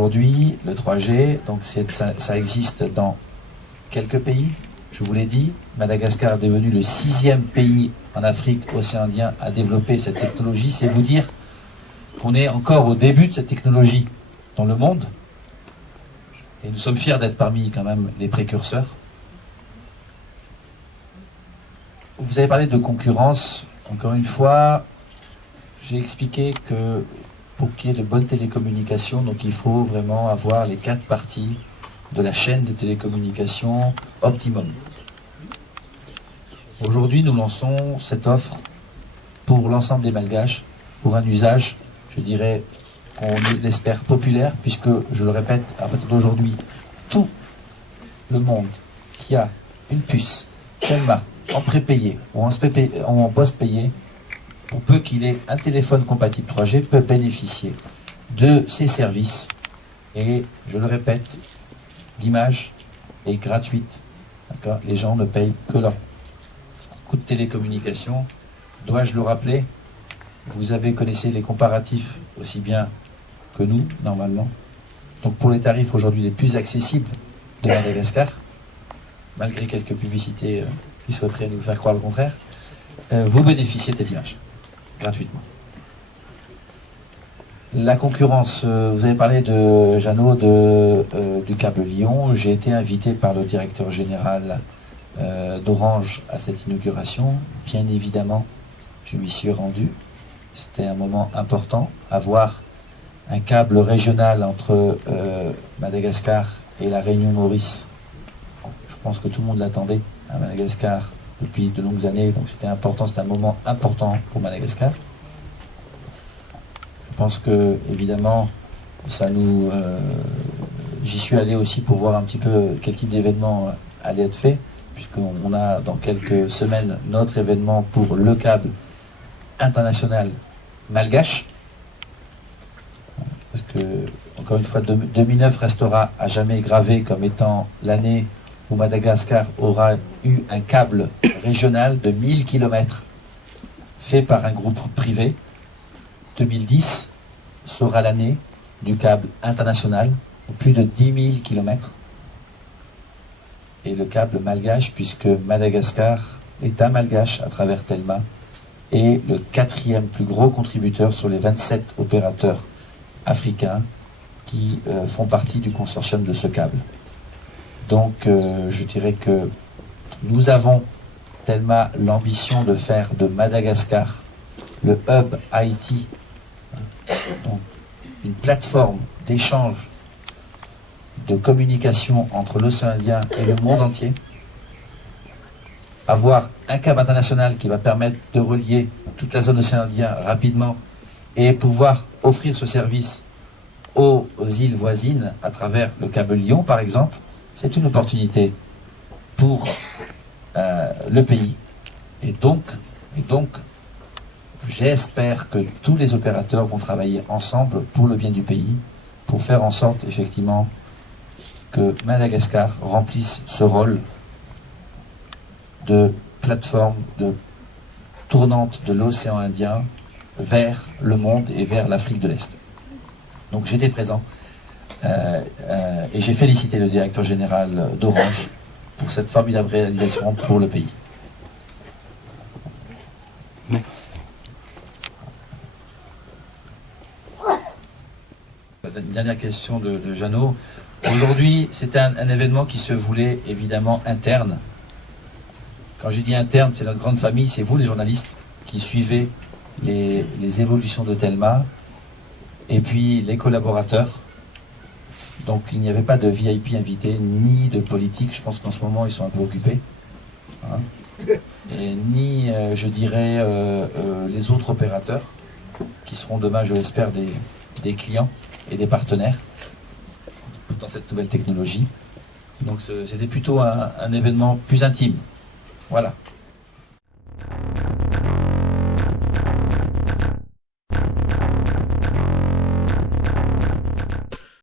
Aujourd'hui, le 3G, donc ça existe dans quelques pays. Je vous l'ai dit, Madagascar est devenu le 6e pays en Afrique, océan Indien, à développer cette technologie. C'est vous dire qu'on est encore au début de cette technologie dans le monde. Et nous sommes fiers d'être parmi quand même les précurseurs. Vous avez parlé de concurrence. Encore une fois, j'ai expliqué que pour qu'il y ait de bonnes télécommunications, donc il faut vraiment avoir les 4 parties de la chaîne de télécommunications optimum. Aujourd'hui, nous lançons cette offre pour l'ensemble des Malgaches, pour un usage, je dirais, qu'on l'espère populaire, puisque, je le répète, à partir d'aujourd'hui, tout le monde qui a une puce Telma en prépayé ou en post-payé, pour peu qu'il ait un téléphone compatible 3G, peut bénéficier de ces services. Et, je le répète, l'image est gratuite. Les gens ne payent que leur coût de télécommunication. Dois-je le rappeler? Vous connaissez les comparatifs aussi bien que nous, normalement. Donc pour les tarifs aujourd'hui les plus accessibles de Madagascar, malgré quelques publicités qui souhaiteraient nous faire croire le contraire, vous bénéficiez de cette image, gratuitement. La concurrence, vous avez parlé de Jeannot, du câble Lyon. J'ai été invité par le directeur général d'Orange à cette inauguration. Bien évidemment, je m'y suis rendu. C'était un moment important. Avoir un câble régional entre Madagascar et la Réunion Maurice. Je pense que tout le monde l'attendait à Madagascar depuis de longues années. Donc c'était important, c'était un moment important pour Madagascar. Je pense que, évidemment, j'y suis allé aussi pour voir un petit peu quel type d'événement allait être fait, puisqu'on a dans quelques semaines notre événement pour le câble international malgache. Parce que, encore une fois, 2009 restera à jamais gravé comme étant l'année où Madagascar aura eu un câble régional de 1000 km fait par un groupe privé. 2010 sera l'année du câble international, de plus de 10 000 km. Et le câble malgache, puisque Madagascar, l'État malgache, à travers Telma, est le 4e plus gros contributeur sur les 27 opérateurs africains qui font partie du consortium de ce câble. Donc, je dirais que nous avons, Telma, l'ambition de faire de Madagascar le hub IT, donc une plateforme d'échange, de communication entre l'océan Indien et le monde entier. Avoir un câble international qui va permettre de relier toute la zone océan Indien rapidement et pouvoir offrir ce service aux îles voisines à travers le câble Lyon, par exemple, c'est une opportunité pour le pays. Et donc, j'espère que tous les opérateurs vont travailler ensemble pour le bien du pays, pour faire en sorte, effectivement, que Madagascar remplisse ce rôle de plateforme tournante de l'océan Indien vers le monde et vers l'Afrique de l'Est. Donc j'étais présent et j'ai félicité le directeur général d'Orange pour cette formidable réalisation pour le pays. Merci. La dernière question de Jeannot. Aujourd'hui, c'était un événement qui se voulait évidemment interne. Quand j'ai dit interne, c'est notre grande famille, c'est vous les journalistes qui suivez les évolutions de Telma, et puis les collaborateurs. Donc il n'y avait pas de VIP invités, ni de politique. Je pense qu'en ce moment ils sont un peu occupés. Hein. Et ni, je dirais, les autres opérateurs, qui seront demain, je l'espère, des clients et des partenaires dans cette nouvelle technologie. Donc c'était plutôt un événement plus intime. Voilà.